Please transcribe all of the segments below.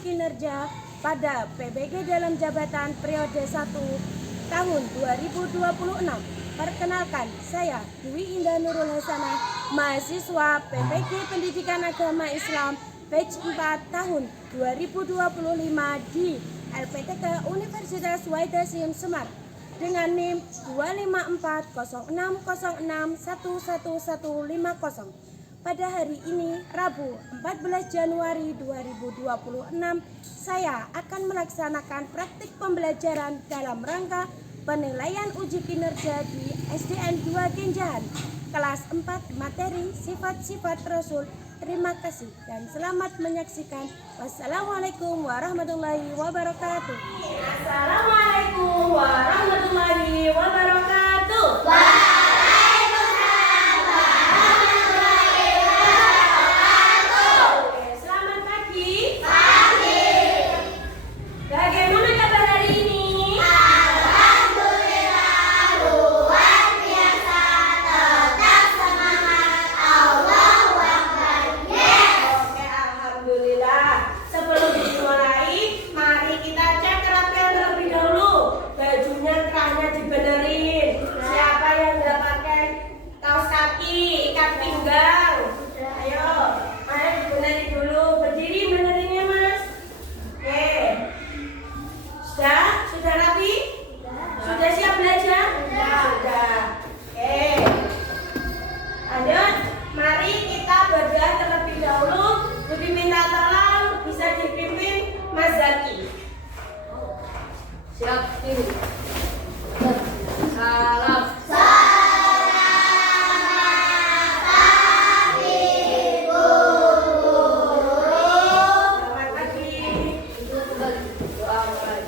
kinerja pada PBG dalam jabatan periode 1 tahun 2026. Perkenalkan, saya Dwi Indah Nurul Hasanah, mahasiswa PPG Pendidikan Agama Islam batch 4 tahun 2025 di LPTK Universitas Wahid Hasyim Semarang dengan NIM 25406061150. Pada hari ini, Rabu 14 Januari 2026, saya akan melaksanakan praktik pembelajaran dalam rangka penilaian uji kinerja di SDN 2 Genjahan, kelas 4 materi sifat-sifat Rasul. Terima kasih dan selamat menyaksikan. Wassalamualaikum warahmatullahi wabarakatuh. Assalamualaikum warahmatullahi wabarakatuh. Selamat pagi. Bagaimana kabar hari ini? Alhamdulillah, luar biasa, tetap semangat, Allahu Akbar, Oke, alhamdulillah. Sebelum dimulai, mari kita cek kerapian terlebih dahulu. Bajunya kerahnya dibenerin. Siapa yang nggak pakai kaos kaki, ikat pinggang? Ayo dibenerin dulu. Berdiri benerinnya, Mas. Oke. Sudah rapi? Sudah siap belajar? Sudah. Oke. Lanjut, mari kita berdoa terlebih dahulu. Budi minta tolong bisa dipimpin Mas Zaki. Siap, ini. Salam. Selamat pagi. Doa mulai.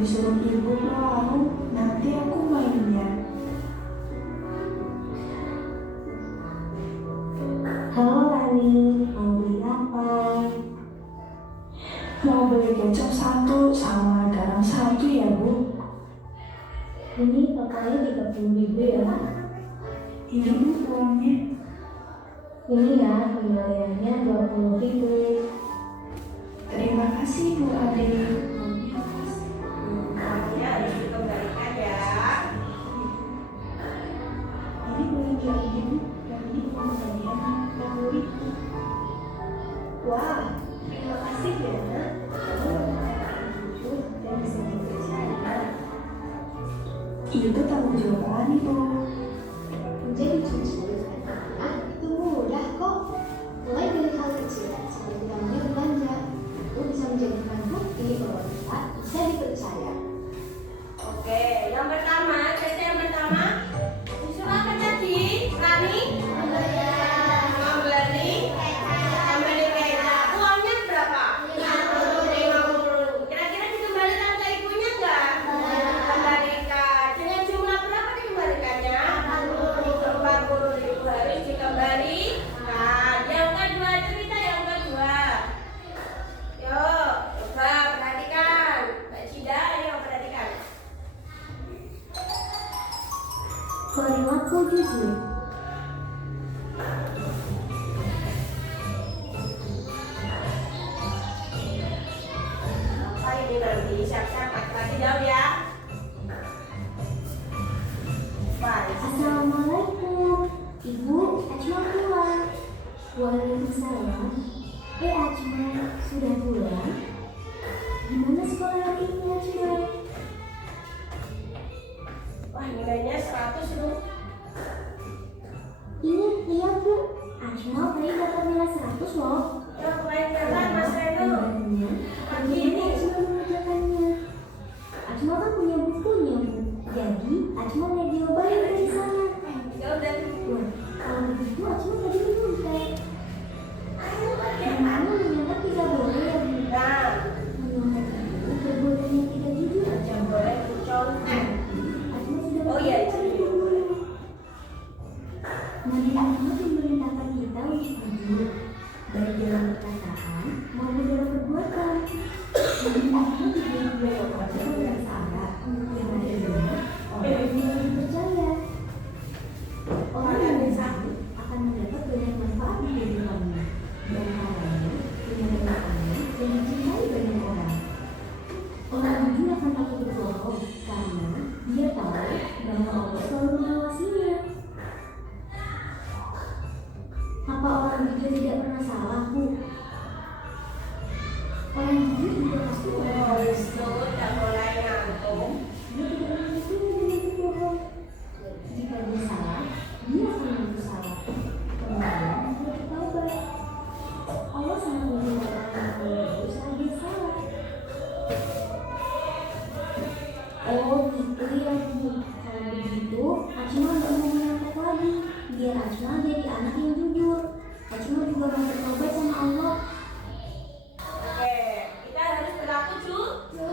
disuruh ibu mau, nanti aku mainnya. Halo Lani, mau beli apa? Mau beli kecap 1 sama garam 1 ya Bu. Ini totalnya 30.000 ya. Ini Bu uangnya. Ini ya kembaliannya 20.000. Terima kasih Bu Ade. Uangnya harus dikembalikan ya. Ini belanja ibu, yang ini uang kalian 20.000. Wah, terima kasih ya nak. Ibu dan bisa dipercaya. Itu tanggung jawab Lani Bu. Menjadi jujur itu mudah kok. Mulai dari hal kecil seperti namanya belanja, itu bisa menjadikan bukti bahwa kita bisa dipercaya. Oke, yang pertama, cerita yang pertama. Disuruh apa tadi? Rani? Membeli kecap. Uangnya berapa? 50. Kira-kira dikembalikan ke ibunya enggak? Kembalikan. Dengan jumlah berapa dikembalikannya? 40.000 harus dikembalikan. Yang kedua, cerita yang kedua. Yuk, coba perhatikan. Mbak Cida, ayo perhatikan. Perilaku jujur. Apa ini nanti? Siap-siap, laki-laki jawab ya. Baik. Assalamualaikum. Ibu, Ajma pulang. Waalaikumsalam. Ajma, sudah pulang? Gimana sekolah hari ini Ajma? Wah, nilainya 100 loh. Iya Bu. Ajma tadi dapat nilai 100 loh. Yang lain jalan Mas Reno. Sebenarnya, Pagi ini. Ajma mengerjakannya. Ajma kan punya bukunya Bu. Jadi, Ajma lihat jawabannya dari sana. Ya udah. Wah, kalau begitu Ajma tadi menyontek. Memangnya menyontek tidak boleh ya Bu? Nah, Menyontek itu perbuatan yang tidak jujur. yang boleh dicontek. Ajma sudah Oh iya, berkata itu. dulu. Nabi Muhammad memerintahkan kita untuk jujur, baik dalam perkataan maupun dalam perbuatan. Nabi Muhammad juga dilakukan oleh sahabat yang akhirnya orang yang dipercaya. Orang yang bersatu akan mendapat banyak manfaat di kehidupannya, dan karena punya banyak amal dan dicintai banyak orang. Orang jujur akan takut berbohong karena dia tahu bahwa Allah selalu mengawasinya. Apa orang jujur tidak pernah salah, Bu? Orang jujur juga pasti Oh, berbohong. itu udah mulai ngantuk. Dia tidak mungkin dengan berbohong. Jika dia salah, dia akan mengaku salah. Kemudian dia bertaubat. Allah sangat mengenal orang yang mengaku salah dia salah. Oh, gitu ya Bu. Kalau begitu, Ajma nggak mau menyantek lagi. Biar Ajma jadi anak yang jujur. Ajma juga mau bertobat sama Allah. Oke, kita harus berlaku jujur.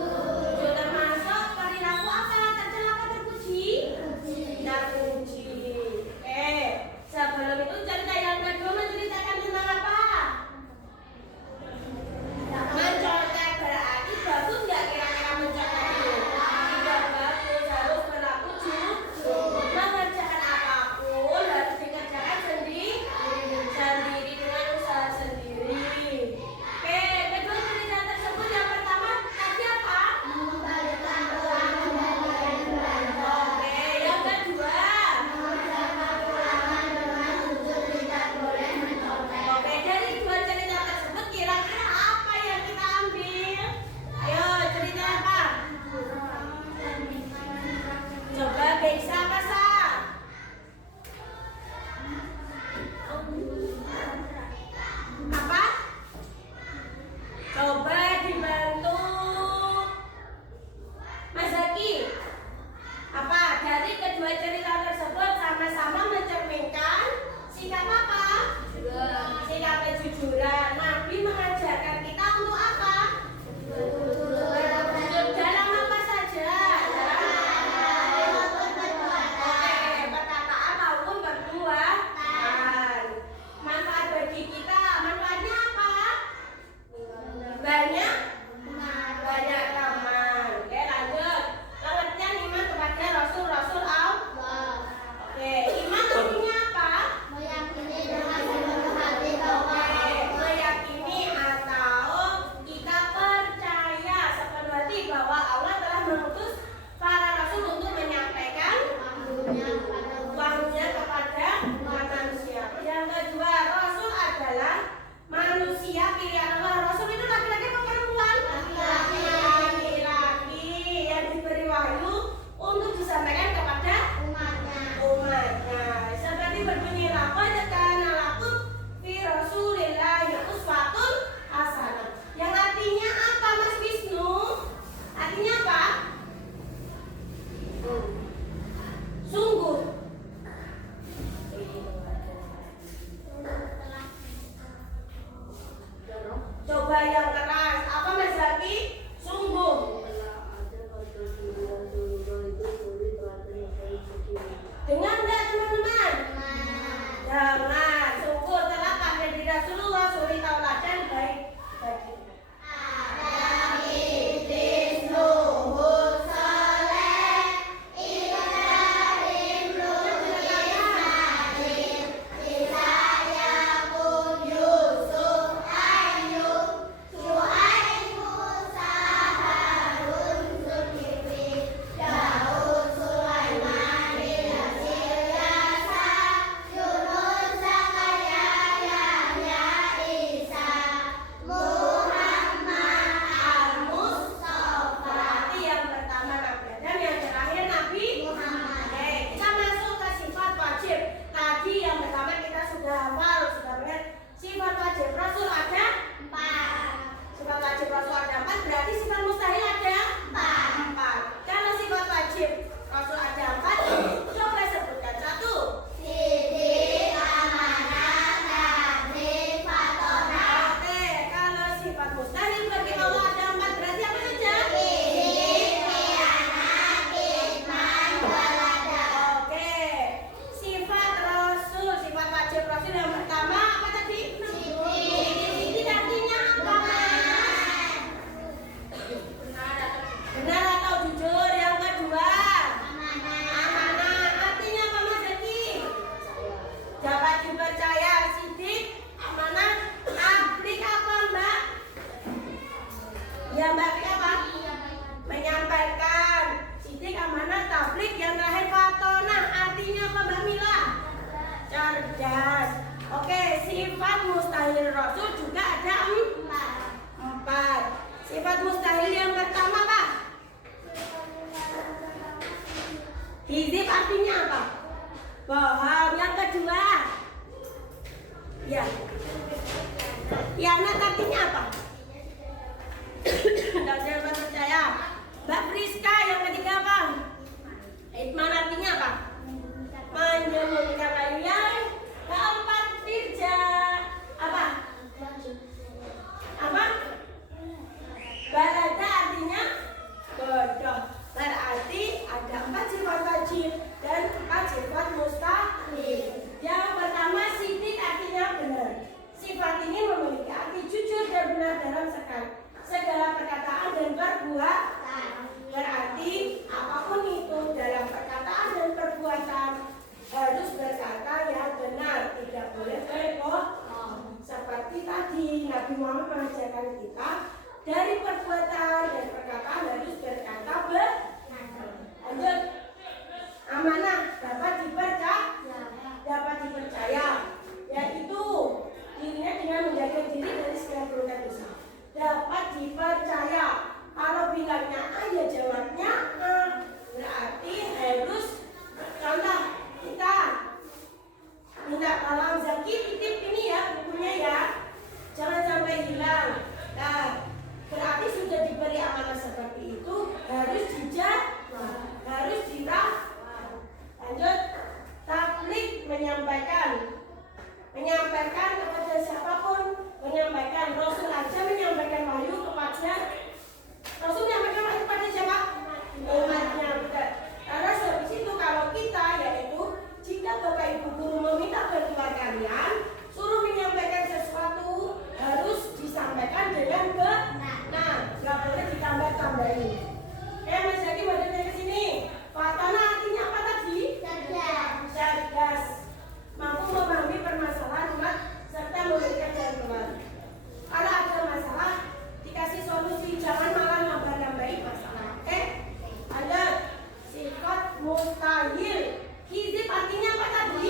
Sifat mustahil yang pertama apa? Hizib artinya apa? Bohong. Yang kedua, ya, khianat artinya apa? Tidak dapat percaya. Mbak Friska yang ketiga apa? Itman artinya apa? Menjemukan kayu. Yang keempat Firja apa? Apa? Balada artinya bodoh. Berarti ada 4 sifat wajib dan 4 sifat mustahil. Yang pertama sidik artinya benar. Sifat ini memiliki arti jujur dan benar dalam segala perkataan dan perbuatan. Berarti apapun itu dalam perkataan dan perbuatan harus berkata yang benar, tidak boleh berbohong. Seperti tadi Nabi Muhammad mengajarkan kita dari perbuatan dan perkataan harus berkata benar. Lanjut. Amanah dapat dipercaya, yaitu dirinya dengan menjaga diri dari segala perbuatan dosa. Dapat dipercaya. Kalau bilangnya A ya jawabnya A. Berarti harus, contoh kita minta tolong Zaki titip ini ya bukunya ya, jangan sampai hilang. Nah, berarti sudah diberi amanah seperti itu harus dijawab, harus dirawat. Lanjut. Tabligh menyampaikan kepada siapapun, menyampaikan. Rasul aja menyampaikan wahyu kepada Rasul menyampaikan wahyu kepada siapa? Umatnya. Karena habis itu kalau kita, yaitu jika Bapak Ibu guru meminta bantuan kalian, suruh menyampaikan sesuatu harus disampaikan dengan benar, nggak boleh ditambah-tambahin. Mas Zaki badannya ke sini. Fatana artinya apa tadi? Cerdas. Mampu memahami permasalahan umat serta memberikan jalan keluar. Kalau ada masalah dikasih solusi, jangan malah nambah-nambahin masalah. Ada sifat mustahil. Hizib artinya apa tadi?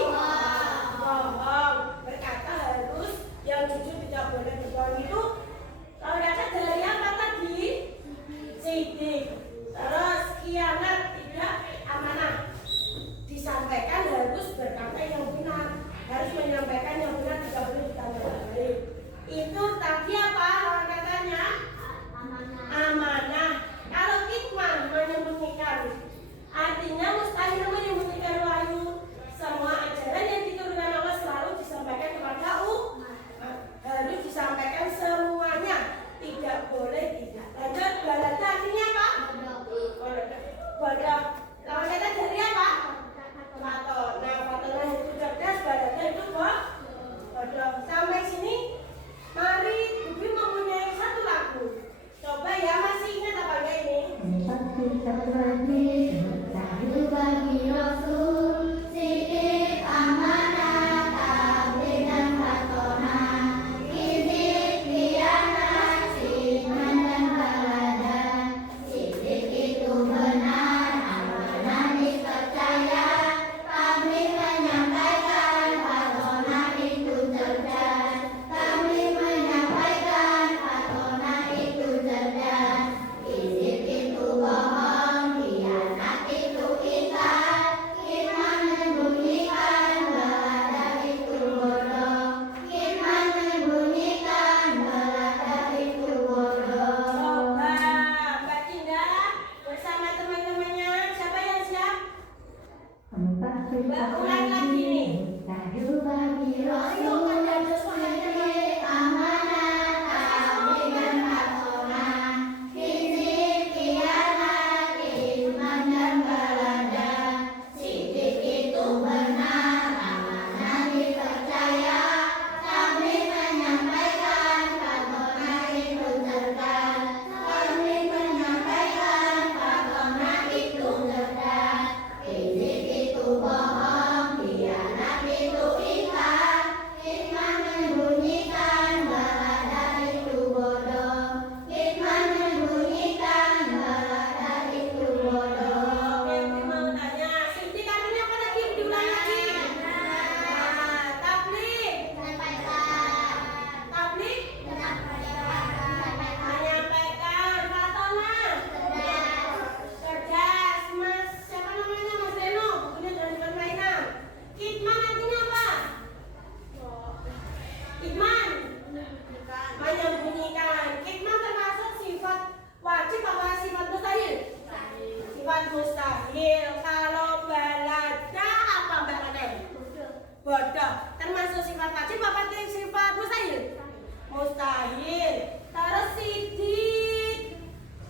Bodoh, termasuk sifat wajib apa sifat mustahil? Mustahil. Terus sidik.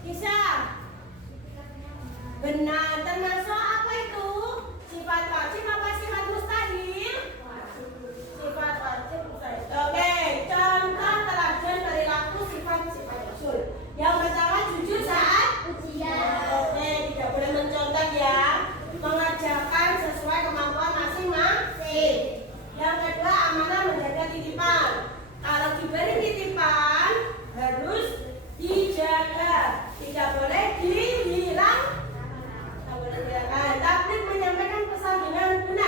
Bisa. Benar, termasuk apa itu? Sifat wajib apa sifat mustahil? Sifat wajib mustahil. Oke, contoh teladan perilaku sifat-sifat usul. Yang pertama jujur saat Ujian. Oke, tidak boleh mencontek ya. Mengerjakan sesuai kemampuan masing-masing. Yang kedua, amanah menjaga titipan. Kalau diberi titipan harus dijaga, tidak boleh dihilang. Tak boleh dihilangkan. Tablik menyampaikan pesan dengan benar.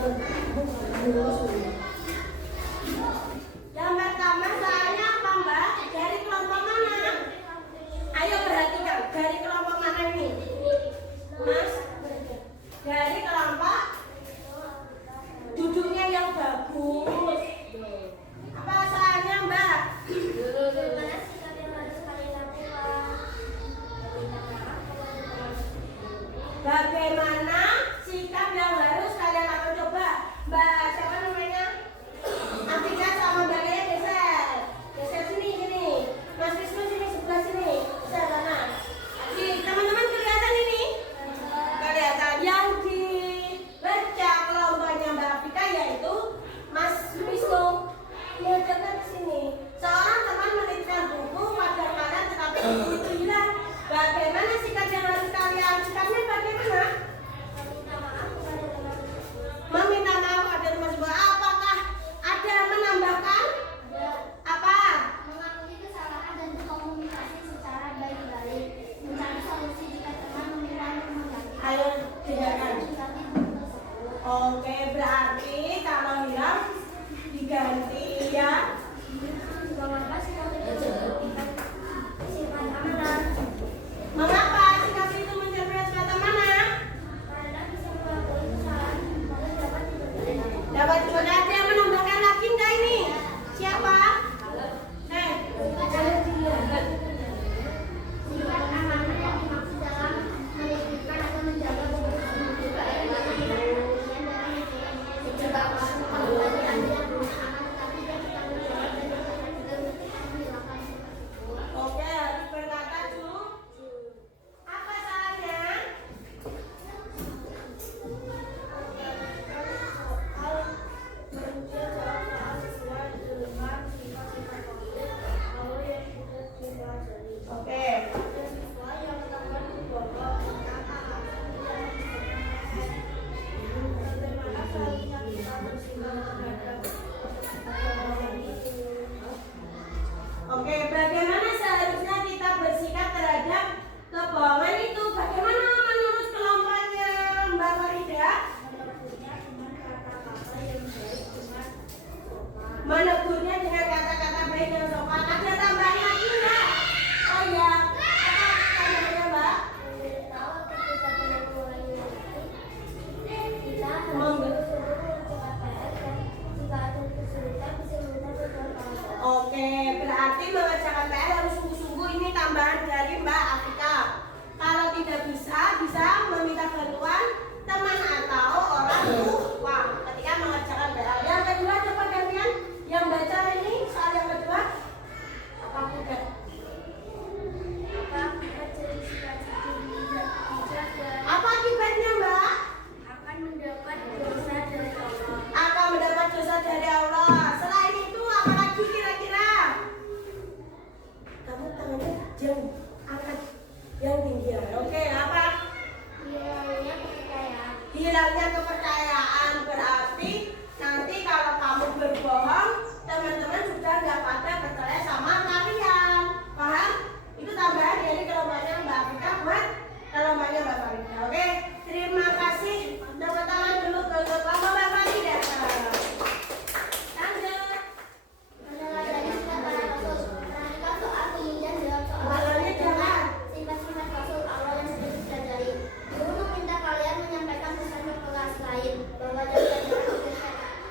Yang pertama soalnya apa Mbak? Dari kelompok mana? Ayo perhatikan, dari kelompok mana ini? Mas? Dari kelompok duduknya yang bagus. Apa soalnya Mbak? Bagaimana sikap yang harus kalian lakukan? Coba Mbak siapa namanya? Atika sama Mbak Lea geser sini sini. Mas Wisnu sini sebelah sini. Geser sana. Teman-teman kelihatan ini? Kelihatan yang dibaca kelompoknya Mbak Atika yaitu Mas Wisnu. Menunjukkan di sini. Seorang teman menitipkan buku pada kanan tetapi itu hilang. Bagaimana sikap yang harus kalian? Sikapnya bagaimana? Meminta maaf pada teman sebelah. Apakah ada menambahkan? Apa? Mengakui kesalahan dan berkomunikasi secara baik-baik. Mencari solusi jika teman meminta untuk mengganti. Ayo dengarkan. Mengganti buku tersebut. Oke, berarti kalau hilang diganti ya. Mengapa sikap itu sifat amalan? Mengapa sikap itu menjadi suatu mana? Karena bisa mengakui kesalahan lalu dapat diperbaiki. Dapat juga ada yang menambahkan lagi enggak ini? Siapa? Sifat amanah yang dimaksud dalam menitipkan atau menjaga buku tersebut juga adalah kemudian dalam menjaga kembali anda yang punya amanah tetapi dia bertanggung jawab dan dapat juga menghilangkan sifat tersebut. Oke, harus berkata dulu. Apa salahnya? Oke. Oke, bagaimana seharusnya kita bersikap terhadap kebohongan itu? Bagaimana menurut kelompoknya Mbak Farida? Menegurnya dengan kata-kata baik dan sopan. Ada tambahan lagi enggak? Oh ya, apa tambahannya Mbak? Oke, berarti mengerjakan PR harus sungguh-sungguh. Ini tambahan dari Mbak Atika. Kalau tidak bisa meminta bantuan teman atau orang tua ketika mengerjakan PR. Yang kedua coba kalian yang baca ini soal yang kedua. Apa bukan? Apa akibatnya Mbak? Akan mendapat dosa dari Allah. Akan mendapat dosa dari Allah. Selain itu apa lagi kira-kira? Kamu tangannya jauh, angkat yang tinggi ya. Oke, apa? Hilangnya kepercayaan. Hilangnya kepercayaan berarti nanti kalau kamu berbohong, teman-teman sudah nggak pada percaya sama kalian. Paham? Itu tambahan dari kelompoknya Mbak Afrika buat kelompoknya Mbak Farida. Oke, terima kasih. Tepuk tangan dulu ke kelompok Mbak Farida. Lanjut. Meneladani sifat para rasul. Menanyakan soal kemudian jawab soal Balonnya jangan. sifat-sifat rasul Allah yang sudah dipelajari. Guru meminta kalian menyampaikan pesan ke kelas lain bahwa dari pelajaran itu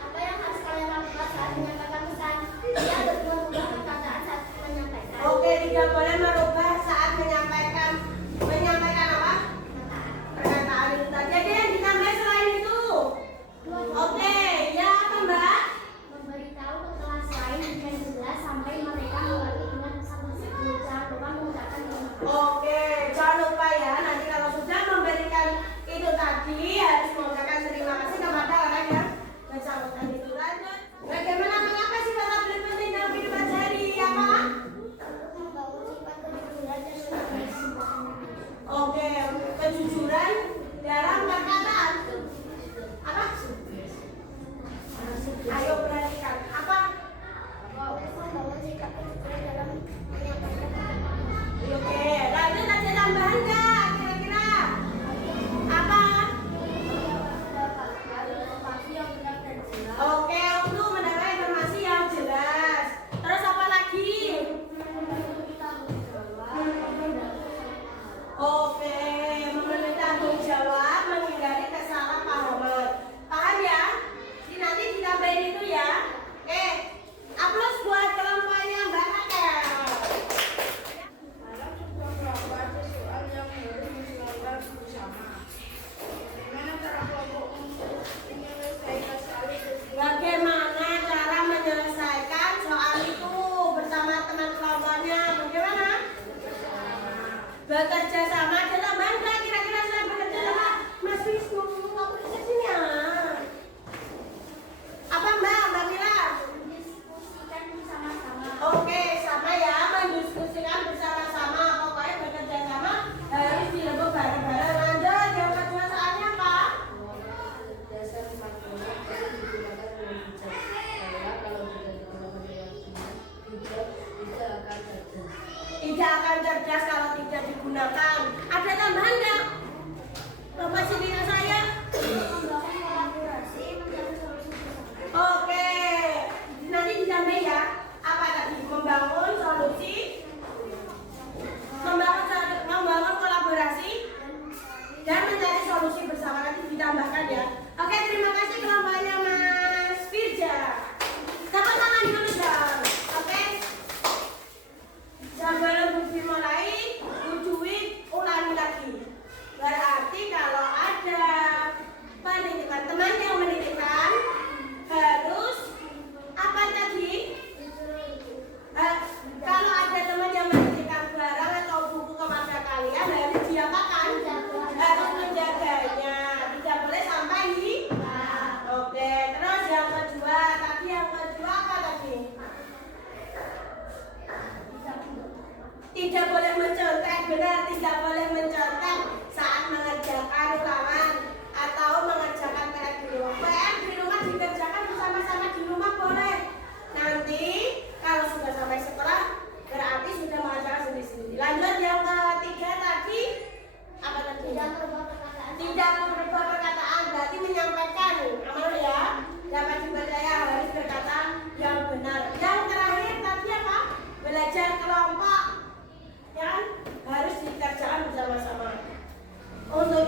apa yang harus kalian lakukan saat menyampaikan pesan. Dia berubah perkataan saat menyampaikan. Oke, tidak boleh merubah saat menyampaikan apa? Perkataan.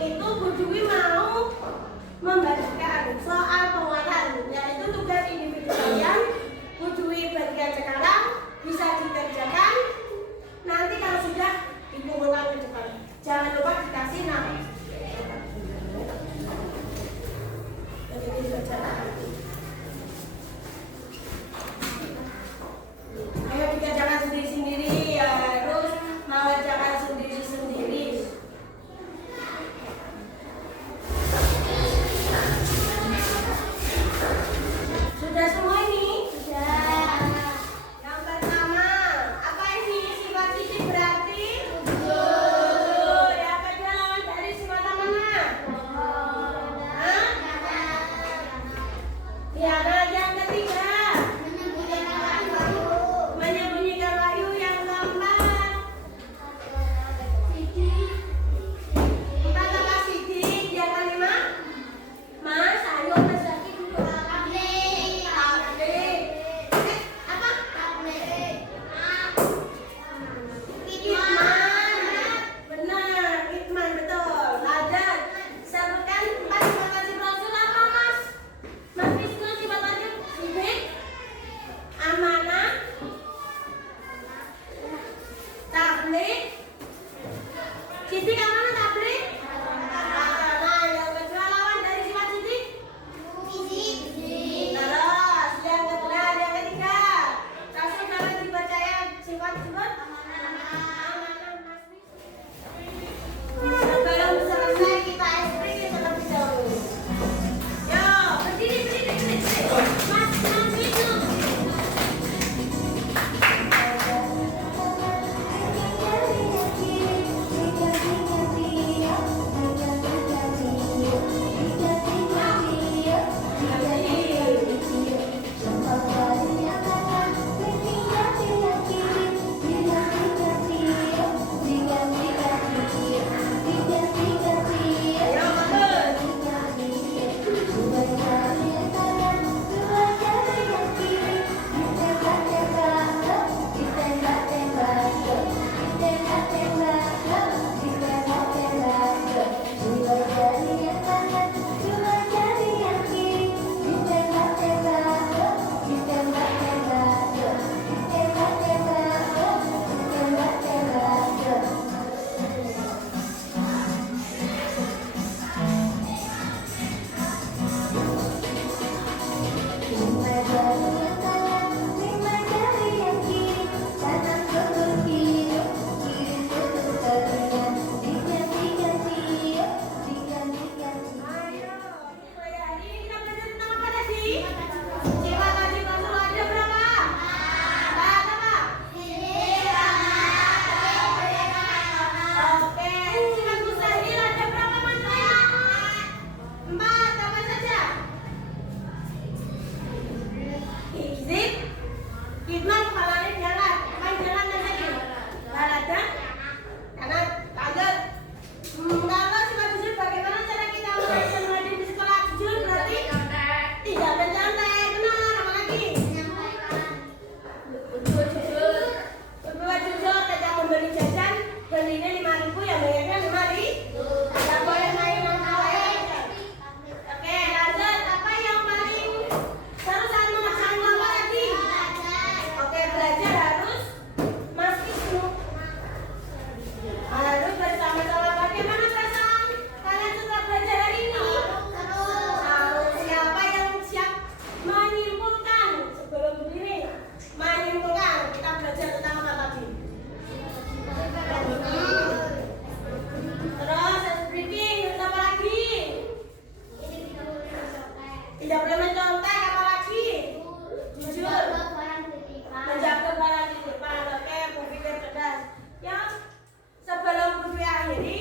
itu Bu Dwi mau membagikan soal penguatan, yaitu tugas individu kalian. Bu Dwi bagikan sekarang, bisa dikerjakan. Nanti kalau sudah dikumpulkan ke depan. Jangan lupa dikasih nama. Ayo dikerjakan sendiri-sendiri, harus mengerjakan sendiri-sendiri. Sudah semua ini? Sudah. Yang pertama, apa ini sifat Siti berarti? Tujuh. Yang kedua, lawan dari sifat mana? Hah? Tiara. Yang ketiga, menyembunyikan wahyu. Yang keempat, empat apa sidik? Yang kelima, Mas, ayo Mas lagi duduk. Tablik. Apa? Itman. Benar, Itman betul. Lanjut. Sebutkan 4 sifat wajib Rasul apa, Mas? Mas Wisnu, sifat wajib sidik, amanah, tablik. Sidik, amanah, tablik. Nah, yang kedua lawan dari sifat sidik? Terus, yang kedua, yang ketiga, Rasul dapat dipercaya sifat-sifat amanah, Mas Wisnu. Sebelum selesai kita ekspresi terlebih dahulu. Yo, berdiri. Mas Wisnu. Ayo, bagus. Ayo, mulai hari ini kita belajar tentang apa tadi? Sifat wajib Rasul ada berapa? Empat apa? Oke, sifat mustahil ada berapa mantra? 4, apa saja? Hizib, Kitman, kepalanya jalan. Apa yang jalan tadi? Balada, kanan, lanjut. Kalau sifat jujur, bagaimana cara kita mengajarkan wajib di sekolah? Jujur berarti tidak mencontek. Benar, apa lagi? Berbuat jujur, tidak membeli jajan. Belinya 5.000, yang bayarnya 5.000. Tidak boleh main main. Oke, lanjut. Apa yang paling seru saat mengerjakan kelompok tadi? Oke, belajar harus Mas Wisnu. Harus bersama-sama. Bagaimana perasaan kalian setelah belajar hari ini? Siapa yang siap menyimpulkan sebelum berdiri? Menyimpulkan. Kita belajar tentang apa tadi? Terus briefing. Apa lagi? Tidak boleh mencontek. Apa lagi? Jujur. Menjaga barang di depan. Oke, berpikir cerdas. Ya, sebelum Budi akhiri,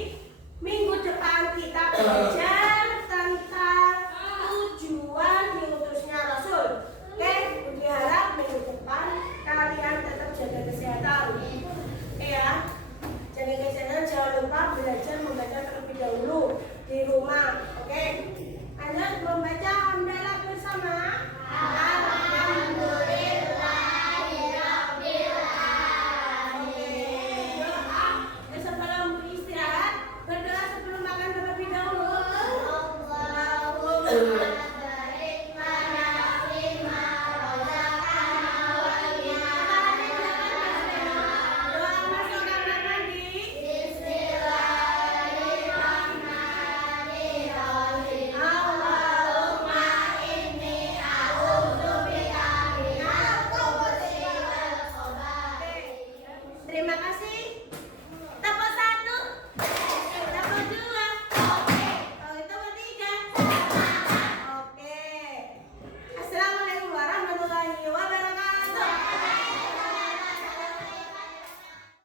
minggu depan kita belajar tentang tujuan diutusnya Rasul. Oke, Budi harap minggu depan kalian tetap jaga kesehatan. Ya, jaga kesehatan. Jangan lupa belajar membaca terlebih dahulu di rumah. Oke, Anda membaca hamdalah Betul.